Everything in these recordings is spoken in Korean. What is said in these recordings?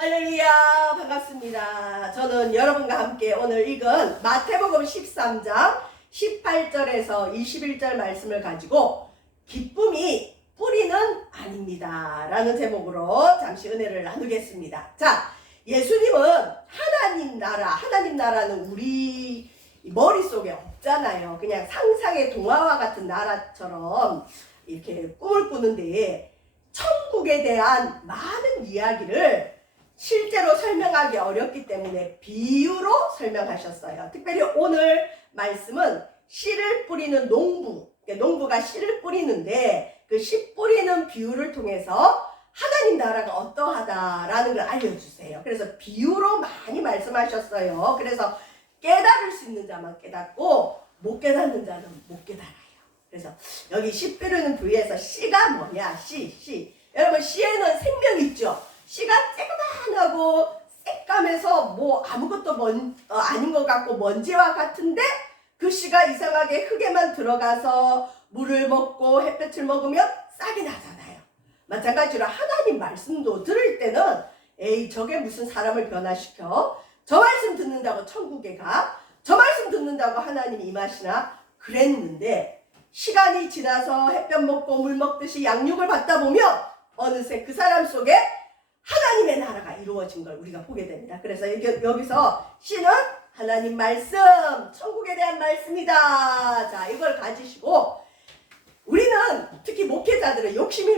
할렐루야, 반갑습니다. 저는 여러분과 함께 오늘 읽은 마태복음 13장 18절에서 21절 말씀을 가지고 기쁨이 뿌리는 아닙니다 라는 제목으로 잠시 은혜를 나누겠습니다. 자, 예수님은 하나님 나라는 우리 머릿속에 없잖아요. 그냥 상상의 동화와 같은 나라처럼 이렇게 꿈을 꾸는데 천국에 대한 많은 이야기를 실제로 설명하기 어렵기 때문에 비유로 설명하셨어요. 특별히 오늘 말씀은 씨를 뿌리는 농부가 씨를 뿌리는데 그 씨 뿌리는 비유를 통해서 하나님 나라가 어떠하다라는 걸 알려주세요. 그래서 비유로 많이 말씀하셨어요. 그래서 깨달을 수 있는 자만 깨닫고 못 깨닫는 자는 못 깨달아요. 그래서 여기 씨 뿌리는 비유에서 씨가 뭐냐? 씨. 여러분, 씨에는 생명이 있죠. 씨가 쬐그만하고 새까매서 뭐 아무것도 아닌 것 같고 먼지와 같은데 그 씨가 이상하게 흙에만 들어가서 물을 먹고 햇볕을 먹으면 싹이 나잖아요. 마찬가지로 하나님 말씀도 들을 때는 에이, 저게 무슨 사람을 변화시켜? 저 말씀 듣는다고 천국에 가? 저 말씀 듣는다고 하나님이 임하시나? 그랬는데 시간이 지나서 햇볕 먹고 물 먹듯이 양육을 받다 보면 어느새 그 사람 속에 하나님의 나라가 이루어진 걸 우리가 보게 됩니다. 그래서 여기서 씨는 하나님 말씀, 천국에 대한 말씀이다. 자, 이걸 가지시고 우리는 특히 목회자들은 욕심이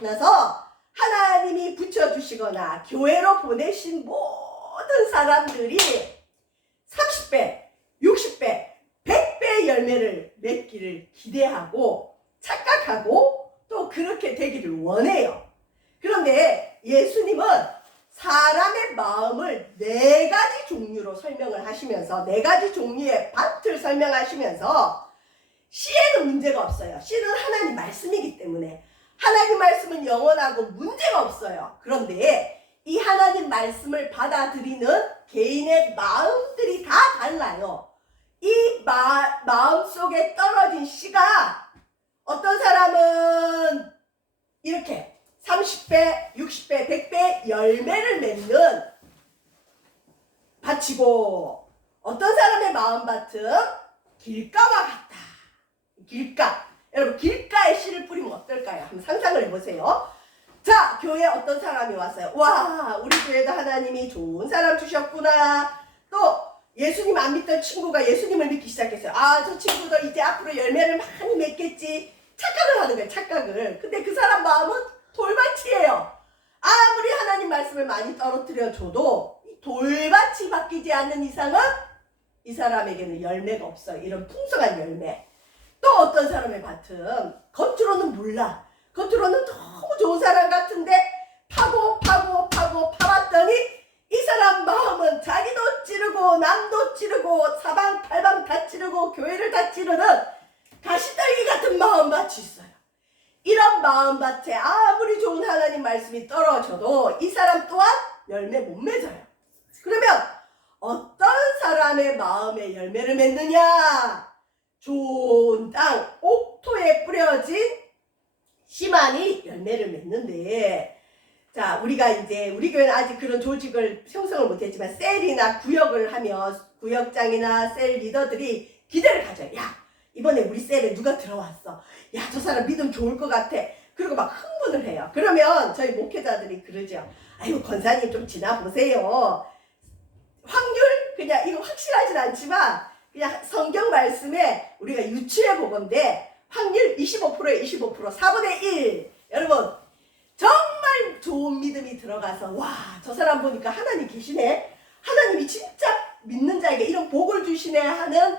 많아서 하나님이 붙여주시거나 교회로 보내신 모든 사람들이 30배, 60배, 100배의 열매를 맺기를 기대하고 착각하고 또 그렇게 되기를 원해요. 그런데 예수님은 사람의 마음을 4가지 종류로 설명을 하시면서 4가지 종류의 밭을 설명하시면서 씨에는 문제가 없어요. 씨는 하나님 말씀이기 때문에 하나님 말씀은 영원하고 문제가 없어요. 그런데 이 하나님 말씀을 받아들이는 개인의 마음들이 다 달라요. 이 마음 속에 떨어진 씨가 어떤 사람은 이렇게 30배, 60배, 100배 열매를 맺는 밭이고 어떤 사람의 마음밭은 길가와 같다. 길가. 여러분, 길가에 씨를 뿌리면 어떨까요? 한번 상상을 해보세요. 자, 교회에 어떤 사람이 왔어요. 와, 우리 교회도 하나님이 좋은 사람 주셨구나. 또 예수님 안 믿던 친구가 예수님을 믿기 시작했어요. 아, 저 친구도 이제 앞으로 열매를 많이 맺겠지. 착각을 하는 거예요. 착각을. 근데 그 사람 마음은 돌밭이에요. 아무리 하나님 말씀을 많이 떨어뜨려줘도 돌밭이 바뀌지 않는 이상은 이 사람에게는 열매가 없어요. 이런 풍성한 열매. 또 어떤 사람의 밭은 겉으로는 몰라. 겉으로는 너무 좋은 사람 같은데 파봤더니 이 사람 마음은 자기도 찌르고 남도 찌르고 사방팔방 다 찌르고 교회를 다 찌르는 가시떨기 같은 마음밭이 있어요. 이런 마음밭에 아무리 좋은 하나님 말씀이 떨어져도 이 사람 또한 열매 못 맺어요. 그러면 어떤 사람의 마음에 열매를 맺느냐? 좋은 땅, 옥토에 뿌려진 씨만이 열매를 맺는데, 자, 우리가 이제 우리 교회는 아직 그런 조직을 형성을 못했지만 셀이나 구역을 하면 구역장이나 셀 리더들이 기대를 가져요. 야, 이번에 우리 셀에 누가 들어왔어. 야, 저 사람 믿음 좋을 것 같아. 그리고 막 흥분을 해요. 그러면 저희 목회자들이 그러죠. 아이고, 권사님 좀 지나보세요. 확률? 그냥 이거 확실하진 않지만 그냥 성경 말씀에 우리가 유추해 보건데 확률 25%에 25%, 4분의 1. 여러분, 정말 좋은 믿음이 들어가서 와, 저 사람 보니까 하나님 계시네. 하나님이 진짜 믿는 자에게 이런 복을 주시네 하는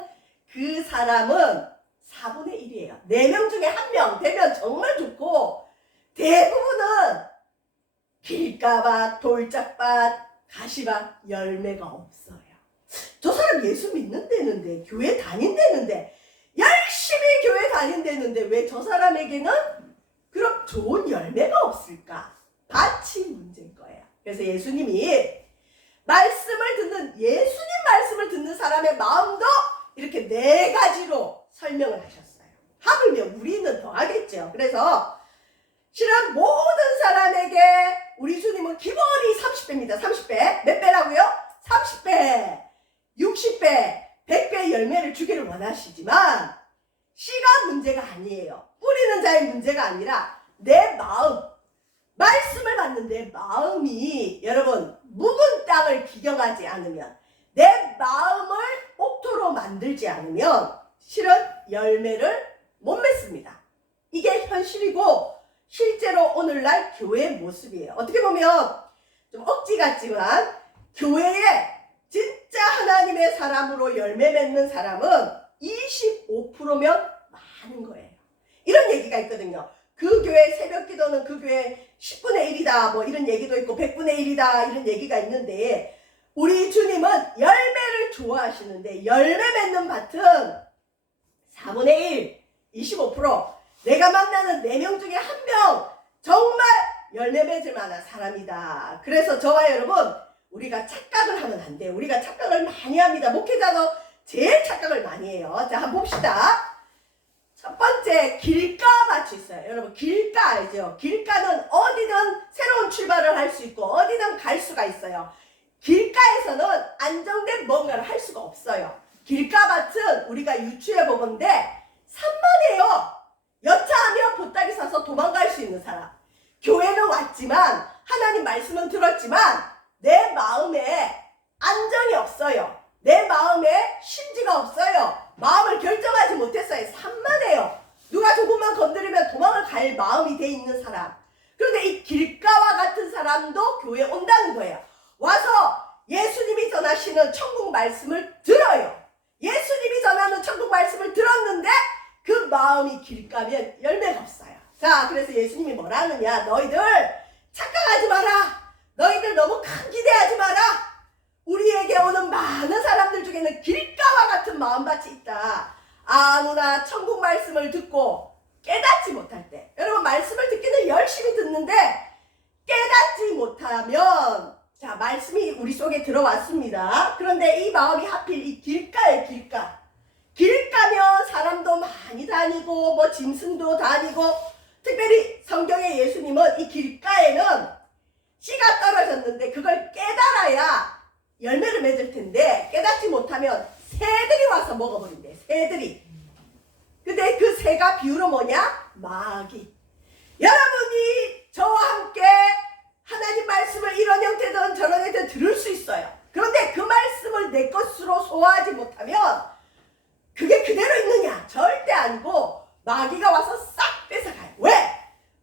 그 사람은 4분의 1이에요. 4명 중에 1명 되면 정말 좋고 대부분은 길가밭, 돌짝밭, 가시밭 열매가 없어요. 저 사람 예수 믿는다는데 교회 다닌다는데 열심히 교회 다닌다는데 왜 저 사람에게는 그런 좋은 열매가 없을까? 밭이 문제인 거예요. 그래서 예수님이 예수님 말씀을 듣는 사람의 마음도 이렇게 4가지로 설명을 하셨어요. 하물며 우리는 더 하겠죠. 그래서 실은 모든 사람에게 우리 주님은 기본이 30배입니다. 30배. 몇 배라고요? 30배, 60배, 100배의 열매를 주기를 원하시지만 씨가 문제가 아니에요. 뿌리는 자의 문제가 아니라 내 마음, 말씀을 받는 내 마음이 여러분 묵은 땅을 기경하지 않으면, 내 마음을 옥토로 만들지 않으면 실은 열매를 못 맺습니다. 이게 현실이고 실제로 오늘날 교회의 모습이에요. 어떻게 보면 좀 억지 같지만 교회에 진짜 하나님의 사람으로 열매 맺는 사람은 25%면 많은 거예요. 이런 얘기가 있거든요. 그 교회 새벽 기도는 그 교회 10분의 1이다 뭐 이런 얘기도 있고 100분의 1이다 이런 얘기가 있는데, 우리 주님은 열매를 좋아하시는데 열매 맺는 밭은 4분의 1, 25%, 내가 만나는 4명 중에 1명 정말 열매 맺을 만한 사람이다. 그래서 저와 여러분, 우리가 착각을 하면 안 돼요. 우리가 착각을 많이 합니다. 목회자도 제일 착각을 많이 해요. 자, 한번 봅시다. 첫 번째, 길가밭이 있어요. 여러분, 길가 알죠? 길가는 어디든 새로운 출발을 할 수 있고 어디든 갈 수가 있어요. 길가에서는 안정된 뭔가를 할 수가 없어요. 길가밭은 우리가 유추해 보건데 산만해요. 여차하면 보따리 싸서 도망갈 수 있는 사람. 교회는 왔지만 하나님 말씀은 들었지만 내 마음에 안정이 없어요. 내 마음에 심지가 없어요. 마음을 결정하지 못했어요. 산만해요. 누가 조금만 건드리면 도망을 갈 마음이 돼 있는 사람. 그런데 이 길가와 같은 사람도 교회에 온다는 거예요. 와서 예수님이 전하시는 천국 말씀을 들어요. 예수님이 전하는 천국 말씀을 들었는데 그 마음이 길가면 열매가 없어요. 자, 그래서 예수님이 뭐라 하느냐. 너희들 착각하지 마라. 너희들 너무 큰 기대하지 마라. 우리에게 오는 많은 사람들 중에는 길가와 같은 마음밭이 있다. 아무나 천국 말씀을 듣고 깨닫지 못할 때, 여러분 말씀을 듣기는 열심히 듣는데 깨닫지 못하면, 자, 말씀이 우리 속에 들어왔습니다. 그런데 이 마음이 하필 이 길가에 길가면 사람도 많이 다니고 뭐 짐승도 다니고, 특별히 성경의 예수님은 이 길가에는 씨가 떨어졌는데 그걸 깨달아야 열매를 맺을 텐데 깨닫지 못하면 새들이 와서 먹어버린대. 새들이. 근데 그 새가 비유로 뭐냐? 마귀. 여러분이 저와 함께 하나님 말씀을 이런 형태든 저런 형태든 들을 수 있어요. 그런데 그 말씀을 내 것으로 소화하지 못하면 그게 그대로 있느냐? 절대 아니고 마귀가 와서 싹 뺏어가요. 왜?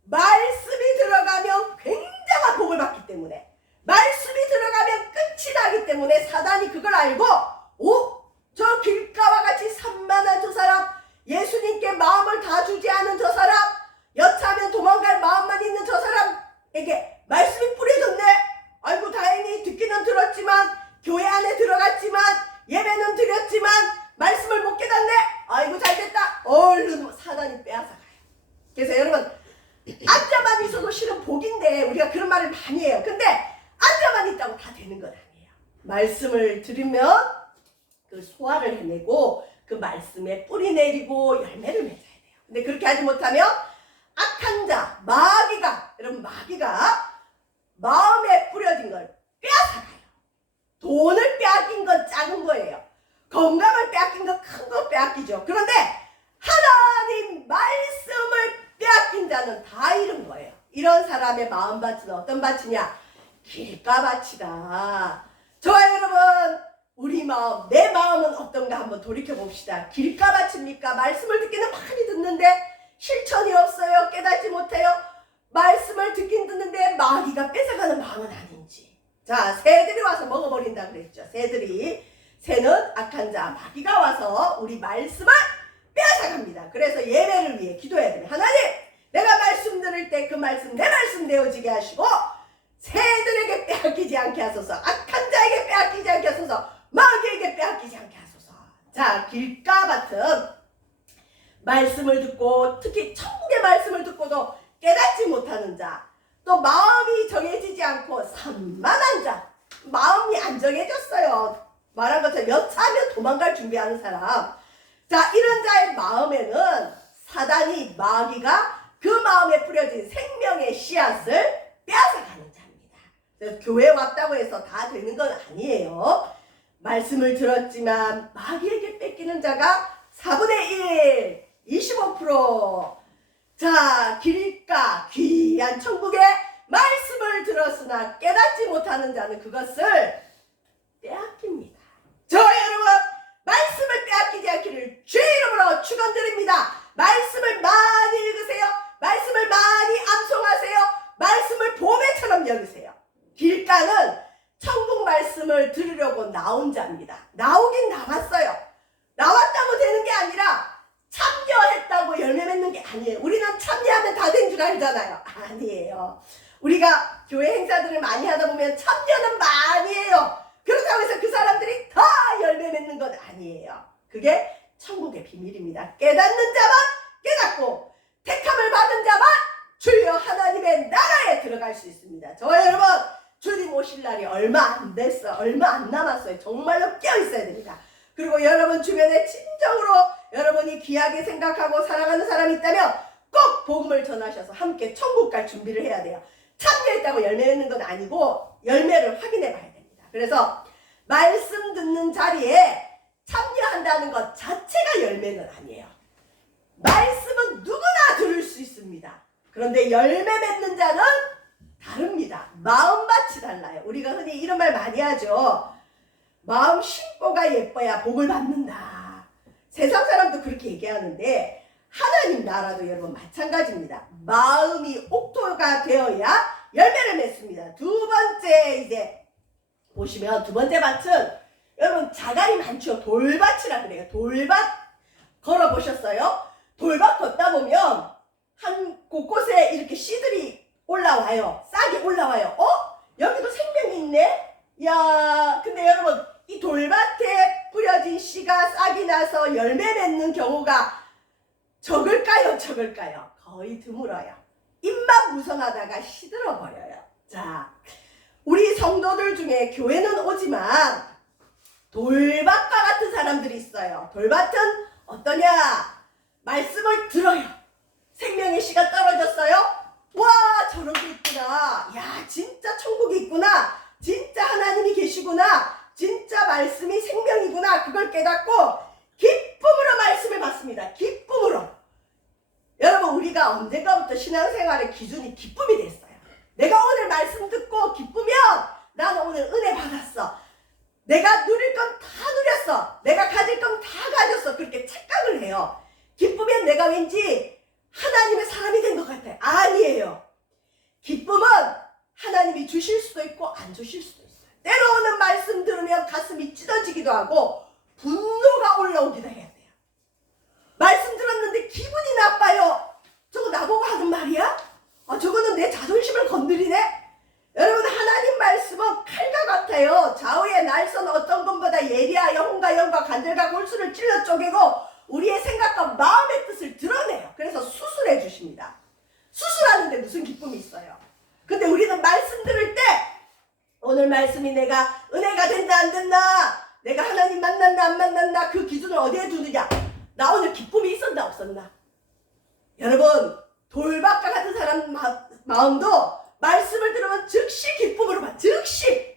말씀이 들어가면 굉장한 복을 받기 때문에, 말씀이 들어가면 끝이 나기 때문에 사단이 그걸 알고, 오? 저 길가와 같이 산만한 저 사람, 예수님께 마음을 다 주지 않은 저 사람, 여차하면 도망갈 마음만 있는 저 사람에게 말씀이 뿌려졌네. 아이고 다행히 듣기는 들었지만 교회 안에 들어갔지만 예배는 드렸지만 말씀을 못 깨닫네. 아이고 잘됐다. 얼른 사단이 빼앗아가요. 그래서 여러분, 앉아만 있어도 실은 복인데 우리가 그런 말을 많이 해요. 근데 앉아만 있다고 다 되는 건 아니에요. 말씀을 들으면 그 소화를 해내고 그 말씀에 뿌리 내리고 열매를 맺어야 돼요. 근데 그렇게 하지 못하면 악한 자, 마귀가, 여러분 마귀가 마음에 뿌려진 걸 빼앗아가요. 돈을 빼앗긴 건 작은 거예요. 건강을 빼앗긴 건 큰 거 빼앗기죠. 그런데 하나님 말씀을 빼앗긴 자는 다 잃은 거예요. 이런 사람의 마음밭은 어떤 밭이냐? 길가밭이다. 저와 여러분, 우리 마음, 내 마음은 어떤가 한번 돌이켜봅시다. 길가밭입니까? 말씀을 듣기는 많이 듣는데 실천이 없어요. 깨닫지 못해요. 말씀을 듣긴 듣는데 마귀가 뺏어가는 마음은 아닌지. 자, 새들이 와서 먹어버린다 그랬죠. 새는 악한 자, 마귀가 와서 우리 말씀을 빼앗아갑니다. 그래서 예배를 위해 기도해야 됩니다. 하나님, 내가 말씀 들을 때 그 말씀 내 말씀 되어지게 하시고 새들에게 빼앗기지 않게 하소서. 악한 자에게 빼앗기지 않게 하소서. 마귀에게 빼앗기지 않게 하소서. 자, 길가밭은 말씀을 듣고 특히 천국의 말씀을 듣고도 깨닫지 못하는 자, 또 마음이 정해지지 않고 산만한 자, 마음이 안 정해졌어요. 말한 것처럼 여차하면 도망갈 준비하는 사람. 자, 이런 자의 마음에는 사단이, 마귀가 그 마음에 뿌려진 생명의 씨앗을 빼앗아가는 자입니다. 그래서 교회 왔다고 해서 다 되는 건 아니에요. 말씀을 들었지만 마귀에게 뺏기는 자가 4분의 1, 25%. 자, 길가 귀한 천국의 말씀을 들었으나 깨닫지 못하는 자는 그것을 빼앗깁니다. 저 여러분, 말씀을 빼앗기지 않기를 주의 이름으로 축원드립니다. 말씀을 많이 읽으세요. 말씀을 많이 암송하세요. 말씀을 보배처럼 여기세요. 길가는 천국 말씀을 들으려고 나온 자입니다. 나오긴 나왔어요. 나왔다고 되는 게 아니라 참여했다고 열매 맺는 게 아니에요. 우리는 참여하면 다 된 줄 알잖아요. 아니에요. 우리가 교회 행사들을 많이 하다 보면 참여는 많이 해요. 그렇다고 해서 그 사람들이 다 열매 맺는 건 아니에요. 그게 천국의 비밀입니다. 깨닫는 자만 깨닫고 택함을 받은 자만 주여 하나님의 나라에 들어갈 수 있습니다. 저와 여러분, 주님 오실 날이 얼마 안 됐어. 얼마 안 남았어요. 정말로 깨어있어야 됩니다. 그리고 여러분 주변에 진정으로 여러분이 귀하게 생각하고 사랑하는 사람이 있다면 꼭 복음을 전하셔서 함께 천국 갈 준비를 해야 돼요. 참여했다고 열매 맺는 건 아니고 열매를 확인해 봐야 됩니다. 그래서 말씀 듣는 자리에 참여한다는 것 자체가 열매는 아니에요. 말씀은 누구나 들을 수 있습니다. 그런데 열매 맺는 자는 다릅니다. 마음밭이 달라요. 우리가 흔히 이런 말 많이 하죠. 마음 심보가 예뻐야 복을 받는다. 세상 사람도 그렇게 얘기하는데 하나님 나라도 여러분 마찬가지입니다. 마음이 옥토가 되어야 열매를 맺습니다. 두 번째 이제 보시면 두 번째 밭은 여러분 자갈이 많죠. 돌밭이라 그래요. 돌밭 걸어보셨어요? 돌밭 걷다 보면 한 곳곳에 이렇게 씨들이 올라와요. 싹이 올라와요. 여기도 생명이 있네? 야, 근데 여러분 이 돌밭에 뿌려진 씨가 싹이 나서 열매 맺는 경우가 적을까요? 적을까요? 거의 드물어요. 입만 무성하다가 시들어 버려요. 자, 우리 성도들 중에 교회는 오지만 돌밭과 같은 사람들이 있어요. 돌밭은 어떠냐? 말씀을 들어요. 생명의 씨가 떨어졌어요. 와, 저런 게 있구나. 야, 진짜 천국이 있구나. 진짜 하나님이 계시구나. 진짜 말씀이 생명이구나. 그걸 깨닫고 기쁨으로 말씀을 받습니다. 기쁨으로. 여러분, 우리가 언젠가부터 신앙생활의 기준이 기쁨이 됐어요. 내가 오늘 말씀 듣고 기쁘면 나는 오늘 은혜 받았어. 내가 누릴 건 다 누렸어. 내가 가질 건 다 가졌어. 그렇게 착각을 해요. 기쁘면 내가 왠지 하나님의 사람이 된 것 같아요. 아니에요. 기쁨은 하나님이 주실 수도 있고 안 주실 수도 있어요. 때로는 말씀 들으면 가슴이 찢어지기도 하고 분노가 올라오기도 해야 돼요. 말씀 들었는데 기분이 나빠요. 저거 나보고 하는 말이야? 저거는 내 자존심을 건드리네? 여러분, 하나님 말씀은 칼과 같아요. 좌우의 날선 어떤 것보다 예리하여 혼과 영과 간절과 골수를 찔러 쪼개고 우리의 생각과 마음의 뜻을 드러내요. 그래서 수술해 주십니다. 수술하는데 무슨 기쁨이 있어요? 근데 우리는 말씀 들을 때 오늘 말씀이 내가 은혜가 된다 안 된다, 내가 하나님 만났나 안 만났나, 그 기준을 어디에 두느냐, 나 오늘 기쁨이 있었나 없었나. 여러분, 돌밭과 같은 사람 마음도 말씀을 들으면 즉시 기쁨으로 봐. 즉시.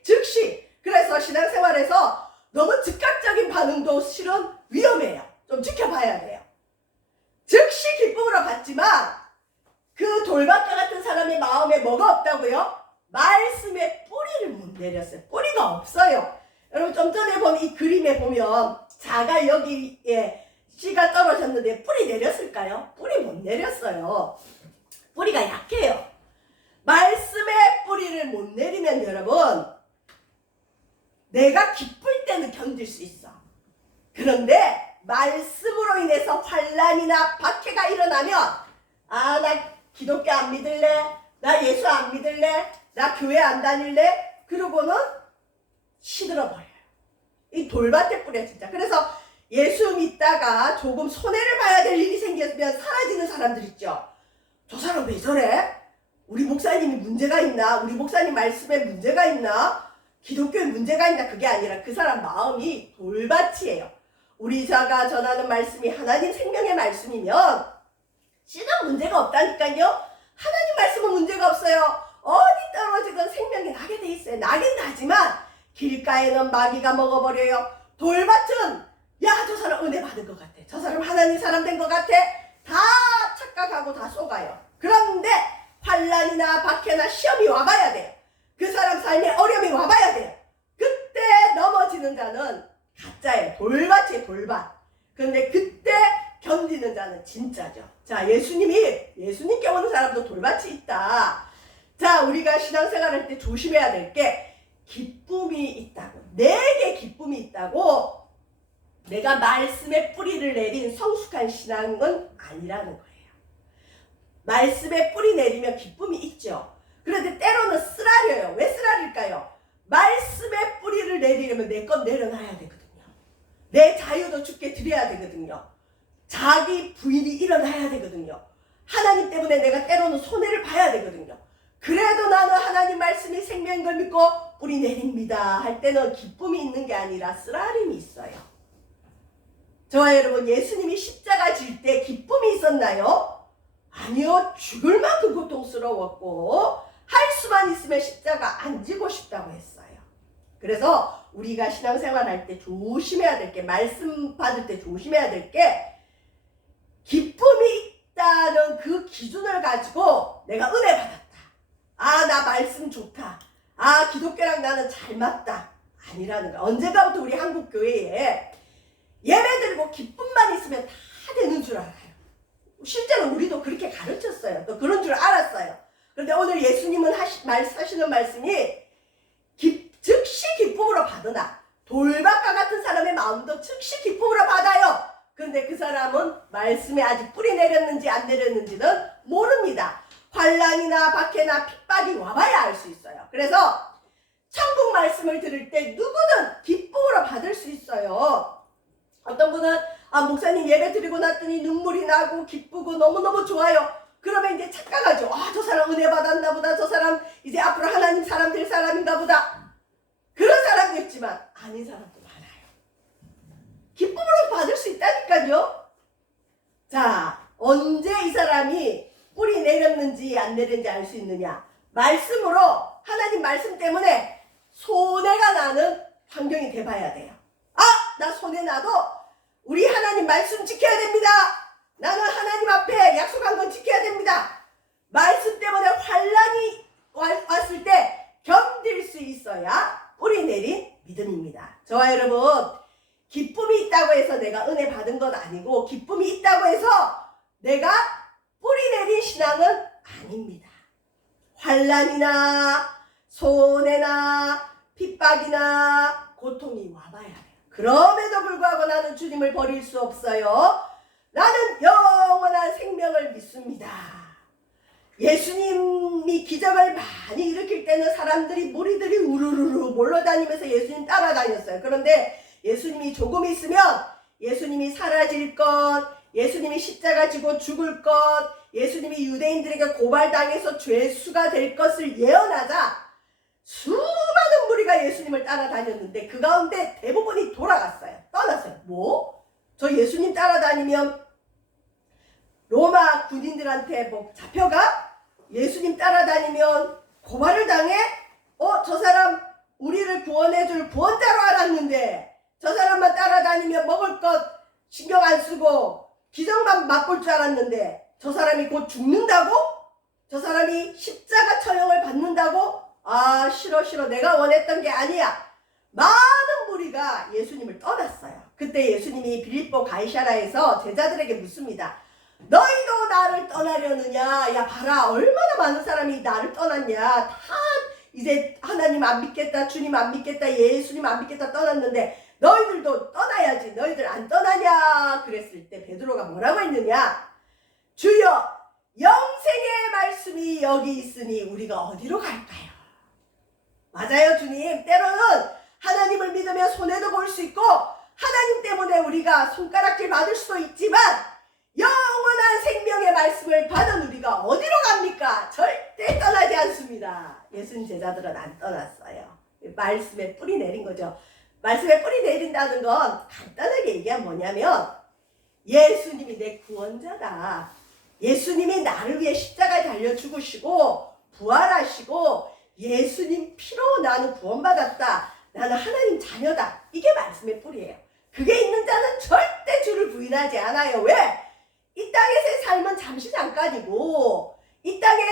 그래서 신앙생활에서 너무 즉각적인 반응도 실은 위험해요. 좀 지켜봐야 돼요. 즉시 기쁨으로 받지만 그 돌밭과 같은 사람의 마음에 뭐가 없다고요? 말씀의 뿌리를 못 내렸어요. 뿌리가 없어요. 여러분, 좀 전에 본 이 그림에 보면 자가 여기에 씨가 떨어졌는데 뿌리 내렸을까요? 뿌리 못 내렸어요. 뿌리가 약해요. 말씀의 뿌리를 못 내리면 여러분, 내가 기쁠 때는 견딜 수 있어. 그런데 말씀으로 인해서 환난이나 박해가 일어나면 나 기독교 안 믿을래? 나 예수 안 믿을래? 나 교회 안 다닐래? 그러고는 시들어버려요. 이 돌밭에 뿌려 진짜. 그래서 예수 믿다가 조금 손해를 봐야 될 일이 생기면 사라지는 사람들 있죠. 저 사람 왜 저래? 우리 목사님이 문제가 있나? 우리 목사님 말씀에 문제가 있나? 기독교에 문제가 있나? 그게 아니라 그 사람 마음이 돌밭이에요. 우리 자가 전하는 말씀이 하나님 생명의 말씀이면 씨는 문제가 없다니까요. 하나님 말씀은 문제가 없어요. 어디 떨어지건 생명이 나게 돼 있어요. 나긴 나지만 길가에는 마귀가 먹어버려요. 돌밭은 야, 저 사람 은혜 받은 것 같아. 저 사람 하나님 사람 된 것 같아. 다 착각하고 다 속아요. 그런데 환난이나 박해나 시험이 와봐야 돼요. 그 사람 삶에 어려움이 와봐야 돼요. 그때 넘어지는 자는 가짜예요. 돌밭이에요. 돌밭. 그런데 그때 견디는 자는 진짜죠. 자, 예수님께 오는 사람도 돌밭이 있다. 자, 우리가 신앙생활 할 때 조심해야 될 게 기쁨이 있다고. 내게 기쁨이 있다고 내가 말씀에 뿌리를 내린 성숙한 신앙은 아니라는 거예요. 말씀에 뿌리 내리면 기쁨이 있죠. 그런데 때로는 쓰라려요. 왜 쓰라릴까요? 말씀에 뿌리를 내리려면 내 것 내려놔야 되거든요. 내 자유도 주께 드려야 되거든요. 자기 부인이 일어나야 되거든요. 하나님 때문에 내가 때로는 손해를 봐야 되거든요. 그래도 나는 하나님 말씀이 생명인 걸 믿고 뿌리 내립니다 할 때는 기쁨이 있는 게 아니라 쓰라림이 있어요. 저와 여러분, 예수님이 십자가 질 때 기쁨이 있었나요? 아니요. 죽을 만큼 고통스러웠고 할 수만 있으면 십자가 안 지고 싶다고 했어요. 그래서 우리가 신앙생활 할 때 조심해야 될 게, 말씀 받을 때 조심해야 될 게, 기쁨이 있다는 그 기준을 가지고 내가 은혜 받았다. 아, 나 말씀 좋다. 아, 기독교랑 나는 잘 맞다. 아니라는 거. 언젠가부터 우리 한국 교회에 예배 드리고 기쁨만 있으면 다 되는 줄 알아요. 실제로 우리도 그렇게 가르쳤어요. 또 그런 줄 알았어요. 그런데 오늘 예수님은 하시는 말씀이 즉시 기쁨으로 받으나 돌밭과 같은 사람의 마음도 즉시 기쁨으로 받아요. 그런데 그 사람은 말씀에 아직 뿌리 내렸는지 안 내렸는지는 모릅니다. 환난이나 박해나 핍박이 와봐야 알 수 있어요. 그래서 천국 말씀을 들을 때 누구든 기쁨으로 받을 수 있어요. 어떤 분은 목사님 예배 드리고 났더니 눈물이 나고 기쁘고 너무너무 좋아요. 그러면 이제 착각하죠. 저 사람 은혜 받았나 보다. 저 사람 이제 앞으로 하나님 사람 될 사람인가 보다. 그런 사람도 있지만 아닌 사람도 많아요. 기쁨으로 받을 수 있다니까요. 자, 언제 이 사람이 뿌리 내렸는지 안 내렸는지 알 수 있느냐. 말씀으로, 하나님 말씀 때문에 손해가 나는 환경이 돼봐야 돼요. 나 손해 나도 우리 하나님 말씀 지켜야 됩니다. 나는 하나님 앞에 약속한 건 지켜야 됩니다. 말씀 때문에 환난이 왔을 때 견딜 수 있어야 뿌리 내린 믿음입니다. 저와 여러분, 기쁨이 있다고 해서 내가 은혜 받은 건 아니고 기쁨이 있다고 해서 내가 뿌리 내린 신앙은 아닙니다. 환난이나 손해나 핍박이나 고통이 와봐야 돼요. 그럼에도 불구하고 나는 주님을 버릴 수 없어요. 나는 영원한 생명을 믿습니다. 예수님이 기적을 많이 일으킬 때는 사람들이, 무리들이 우르르르 몰려다니면서 예수님 따라다녔어요. 그런데 예수님이 조금 있으면 예수님이 사라질 것, 예수님이 십자가 지고 죽을 것, 예수님이 유대인들에게 고발당해서 죄수가 될 것을 예언하자 수많은 무리가 예수님을 따라다녔는데 그 가운데 대부분이 돌아갔어요. 떠났어요. 저 예수님 따라다니면 로마 군인들한테 잡혀가? 예수님 따라다니면 고발을 당해? 저 사람 우리를 구원해줄 구원자로 알았는데 저 사람만 따라다니면 먹을 것 신경 안 쓰고 기적만 맛볼 줄 알았는데 저 사람이 곧 죽는다고? 저 사람이 십자가 처형을 받는다고? 싫어. 내가 원했던 게 아니야. 많은 무리가 예수님을 떠났어요. 그때 예수님이 빌립보 가이사라에서 제자들에게 묻습니다. 너희도 나를 떠나려느냐? 야, 봐라. 얼마나 많은 사람이 나를 떠났냐. 다 이제 하나님 안 믿겠다, 주님 안 믿겠다, 예수님 안 믿겠다 떠났는데 너희들도 떠나야지. 너희들 안 떠나냐? 그랬을 때 베드로가 뭐라고 했느냐? 주여, 영생의 말씀이 여기 있으니 우리가 어디로 갈까요? 맞아요, 주님. 때로는 하나님을 믿으며 손해도 볼 수 있고 하나님 때문에 우리가 손가락질 받을 수도 있지만 영원한 생명의 말씀을 받은 우리가 어디로 갑니까? 절대 떠나지 않습니다. 예수님 제자들은 안 떠났어요. 말씀에 뿌리 내린 거죠. 말씀에 뿌리 내린다는 건 간단하게 얘기하면 뭐냐면 예수님이 내 구원자다. 예수님이 나를 위해 십자가에 달려 죽으시고 부활하시고 예수님 피로 나는 구원받았다. 나는 하나님 자녀다. 이게 말씀의 뿌리예요. 그게 있는 자는 절대 주를 부인하지 않아요. 왜? 이 땅에서의 삶은 잠시 잠깐이고 이 땅의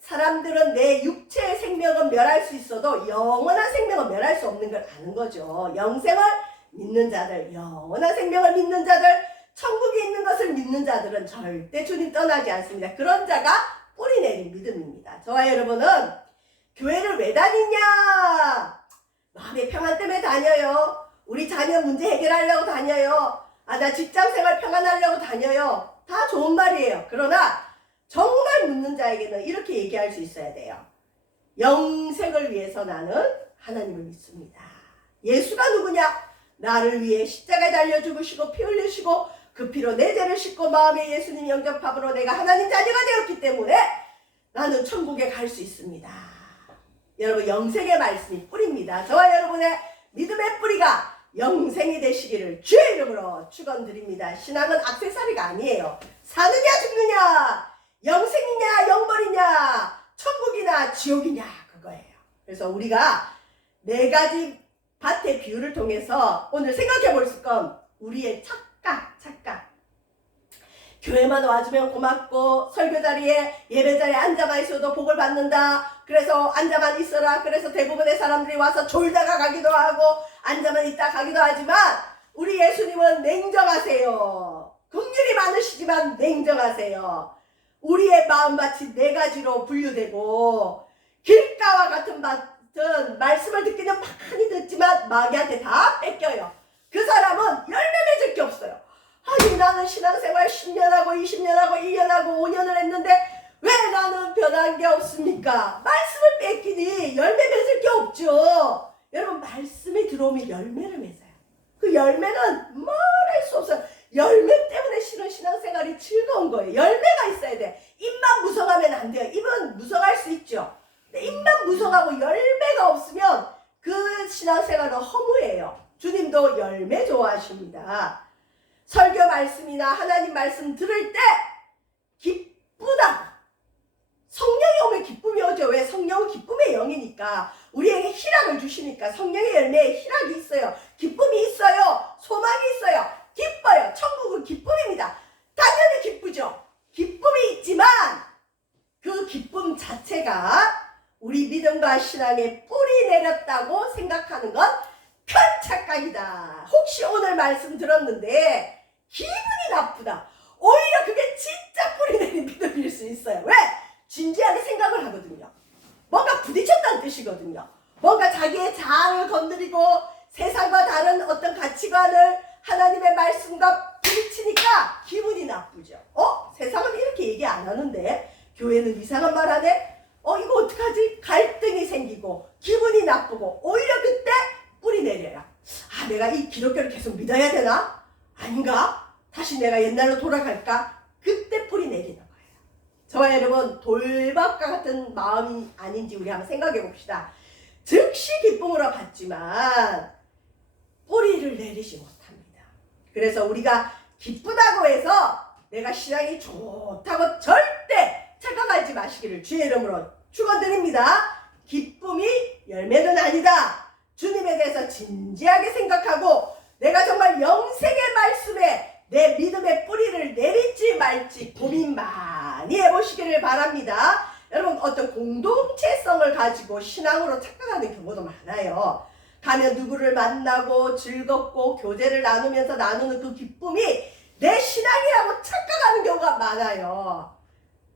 사람들은 내 육체의 생명은 멸할 수 있어도 영원한 생명은 멸할 수 없는 걸 아는 거죠. 영생을 믿는 자들, 영원한 생명을 믿는 자들, 천국에 있는 것을 믿는 자들은 절대 주님 떠나지 않습니다. 그런 자가 뿌리 내린 믿음입니다. 저와 여러분은 교회를 왜 다니냐? 마음의 평안 때문에 다녀요. 우리 자녀 문제 해결하려고 다녀요. 나 직장생활 평안하려고 다녀요. 다 좋은 말이에요. 그러나 정말 묻는 자에게는 이렇게 얘기할 수 있어야 돼요. 영생을 위해서 나는 하나님을 믿습니다. 예수가 누구냐? 나를 위해 십자가에 달려 죽으시고 피 흘리시고 그 피로 내 죄를 씻고 마음에 예수님 영접함으로 내가 하나님 자녀가 되었기 때문에 나는 천국에 갈 수 있습니다. 여러분, 영생의 말씀이 뿌리입니다. 저와 여러분의 믿음의 뿌리가 영생이 되시기를 주의 이름으로 축원드립니다. 신앙은 액세서리가 아니에요. 사느냐 죽느냐, 영생이냐 영벌이냐, 천국이나 지옥이냐, 그거예요. 그래서 우리가 4가지 밭의 비유를 통해서 오늘 생각해 볼 건 우리의 착각. 교회만 와주면 고맙고 설교 자리에 예배 자리에 앉아만 있어도 복을 받는다. 그래서 앉아만 있어라. 그래서 대부분의 사람들이 와서 졸다가 가기도 하고 앉아만 있다 가기도 하지만 우리 예수님은 냉정하세요. 긍휼이 많으시지만 냉정하세요. 우리의 마음밭이 4가지로 분류되고 길가와 같은 밭은 말씀을 듣기는 많이 듣지만 마귀한테 다 뺏겨요. 그 사람은 열매 맺을 게 없어요. 아니, 나는 신앙생활 10년하고 20년하고 1년하고 5년을 했는데 왜 나는 변한 게 없습니까? 말씀을 뺏기니 열매 맺을 게 없죠. 여러분, 말씀이 들어오면 열매를 맺어요. 그 열매는 말할 수 없어요. 열매 때문에 실은 신앙생활이 즐거운 거예요. 열매가 있어야 돼. 입만 무성하면 안 돼요. 입은 무성할 수 있죠. 근데 입만 무성하고 열매가 없으면 그 신앙생활은 허무해요. 주님도 열매 좋아하십니다. 설교 말씀이나 하나님 말씀 들을 때 기쁘다. 성령이 오면 기쁨이 오죠. 왜? 성령은 기쁨의 영이니까. 우리에게 희락을 주시니까. 성령의 열매에 희락이 있어요. 기쁨이 있어요. 소망이 있어요. 기뻐요. 천국은 기쁨입니다. 당연히 기쁘죠. 기쁨이 있지만 그 기쁨 자체가 우리 믿음과 신앙에 뿌리 내렸다고 생각하는 건 큰 착각이다. 혹시 오늘 말씀 들었는데 기분이 나쁘다. 오히려 그게 진짜 뿌리 내린 믿음일 수 있어요. 왜? 진지하게 생각을 하거든요. 뭔가 부딪혔다는 뜻이거든요. 뭔가 자기의 자아를 건드리고 세상과 다른 어떤 가치관을 하나님의 말씀과 부딪히니까 기분이 나쁘죠. 세상은 이렇게 얘기 안 하는데 교회는 이상한 말 하네? 이거 어떡하지? 갈등이 생기고 기분이 나쁘고 오히려 그때 뿌리 내려요. 내가 이 기독교를 계속 믿어야 되나? 아닌가? 다시 내가 옛날로 돌아갈까? 그때 뿌리 내리는 거예요. 저와 여러분, 돌밭과 같은 마음이 아닌지 우리 한번 생각해 봅시다. 즉시 기쁨으로 받지만 뿌리를 내리지 못합니다. 그래서 우리가 기쁘다고 해서 내가 신앙이 좋다고 절대 착각하지 마시기를 주의 이름으로 축원드립니다. 기쁨이 열매는 아니다. 주님에 대해서 진지하게 생각하고 내가 정말 영생의 말씀에 내 믿음의 뿌리를 내릴지 말지 고민 많이 해보시기를 바랍니다. 여러분, 어떤 공동체성을 가지고 신앙으로 착각하는 경우도 많아요. 가면 누구를 만나고 즐겁고 교제를 나누면서 나누는 그 기쁨이 내 신앙이라고 착각하는 경우가 많아요.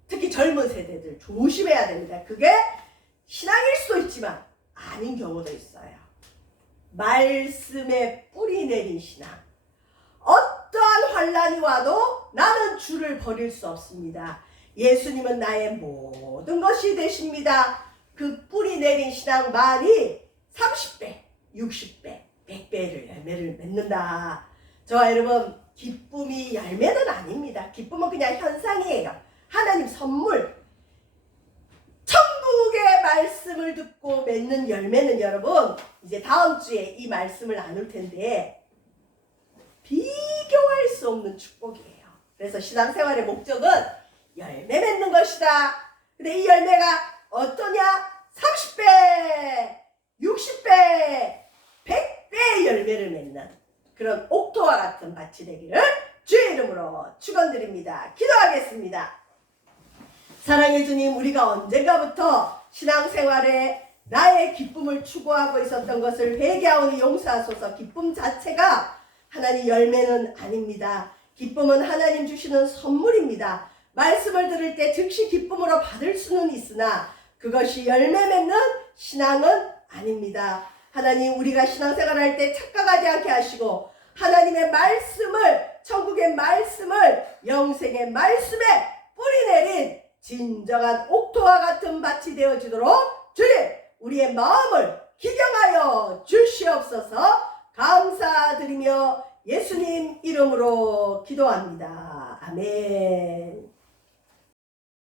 특히 젊은 세대들 조심해야 됩니다. 그게 신앙일 수도 있지만 아닌 경우도 있어요. 말씀에 뿌리 내린 신앙. 어떠한 환란이 와도 나는 주를 버릴 수 없습니다. 예수님은 나의 모든 것이 되십니다. 그 뿌리 내린 신앙만이 30배, 60배, 100배를 열매를 맺는다. 저와 여러분, 기쁨이 열매는 아닙니다. 기쁨은 그냥 현상이에요. 하나님 선물. 천국의 말씀을 듣고 맺는 열매는 여러분, 이제 다음 주에 이 말씀을 나눌 텐데 비교할 수 없는 축복이에요. 그래서 신앙생활의 목적은 열매 맺는 것이다. 근데 이 열매가 어떠냐? 30배, 60배, 100배의 열매를 맺는 그런 옥토와 같은 밭이 되기를 주의 이름으로 축원드립니다. 기도하겠습니다. 사랑해 주님, 우리가 언젠가부터 신앙생활에 나의 기쁨을 추구하고 있었던 것을 회개하오니 용서하소서. 기쁨 자체가 하나님 열매는 아닙니다. 기쁨은 하나님 주시는 선물입니다. 말씀을 들을 때 즉시 기쁨으로 받을 수는 있으나 그것이 열매 맺는 신앙은 아닙니다. 하나님, 우리가 신앙생활할 때 착각하지 않게 하시고 하나님의 말씀을, 천국의 말씀을 영생의 말씀에 뿌리 내린 진정한 옥토와 같은 밭이 되어지도록 주님, 우리의 마음을 기경하여 주시옵소서. 감사드리며 예수님 이름으로 기도합니다. 아멘.